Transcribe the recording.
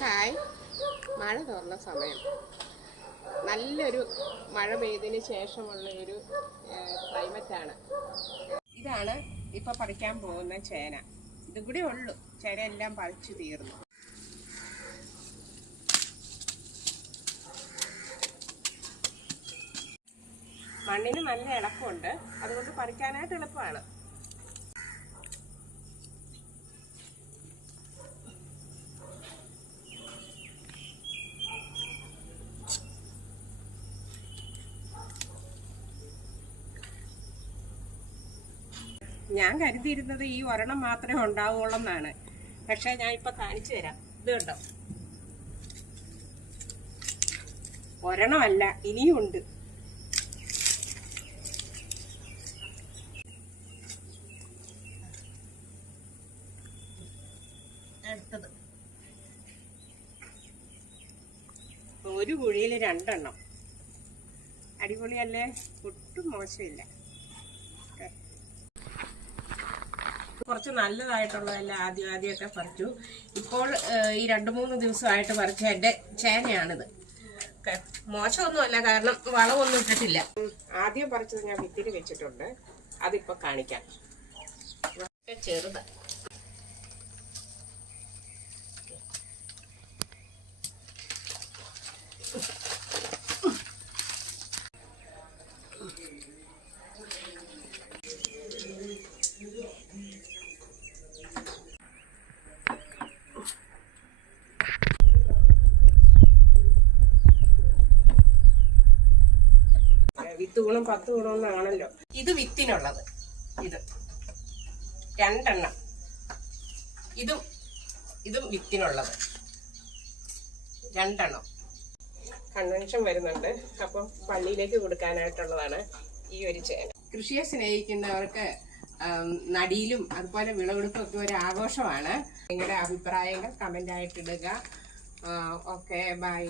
Hi. മഴ തോർന്ന സമയം. നല്ലൊരു മഴ പെയ്തതിന് ശേഷമുള്ള ഒരു ക്ലൈമറ്റാണ് ഇതാണ് ഇപ്പൊ പറിക്കാൻ പോകുന്ന ചേന. ഇതും കൂടി ഉള്ളു. ചേന എല്ലാം പറിച്ചു തീർന്നു. മണ്ണിന് നല്ല ഇളക്കമുണ്ട് അതുകൊണ്ട് പറിക്കാനായിട്ട് എളുപ്പമാണ്. ഞാൻ കരുതിയിരുന്നത് ഈ ഒരെണ്ണം മാത്രമേ ഉണ്ടാവുള്ളൂ എന്നാണ്. പക്ഷെ ഞാൻ ഇപ്പൊ കാണിച്ചു തരാം. ഇത് കണ്ടോ? ഒരെണ്ണമല്ല ഇനിയും ഉണ്ട്. ഒരു കുഴിയിൽ രണ്ടെണ്ണം. അടിപൊളിയല്ലേ? ഒട്ടും മോശമില്ല. കുറച്ച് നല്ലതായിട്ടുള്ളതെല്ലാം ആദ്യം ആദ്യമൊക്കെ പറിച്ചു. ഇപ്പോൾ ഈ രണ്ട് മൂന്ന് ദിവസമായിട്ട് പറിച്ച എന്റെ ചേനയാണിത്. മോശമൊന്നുമല്ല കാരണം വളമൊന്നും ഇട്ടിട്ടില്ല. ആദ്യം പറിച്ചത് ഞാൻ വിത്തിരി വെച്ചിട്ടുണ്ട്. അതിപ്പോൾ കാണിക്കാം. ഒക്കെ വിത്ത് ഗുണം പത്ത് ഗുണം എന്നാണല്ലോ. ഇത് വിത്തിനുള്ളത്. ഇത്. രണ്ടെണ്ണം. ഇതും ഇതും വിത്തിനുള്ളത്. രണ്ടെണ്ണം. കൺവെൻഷൻ വരുന്നുണ്ട്. അപ്പം പള്ളിയിലേക്ക് കൊടുക്കാനായിട്ടുള്ളതാണ് ഈ ഒരു ചേന കൃഷിയെ സ്നേഹിക്കുന്നവർക്ക് നടിയിലും അതുപോലെ വിളവെടുപ്പും ഒക്കെ ഒരു ആഘോഷമാണ്. നിങ്ങളുടെ അഭിപ്രായങ്ങൾ കമന്റായിട്ടിടുക ഓക്കെ ബൈ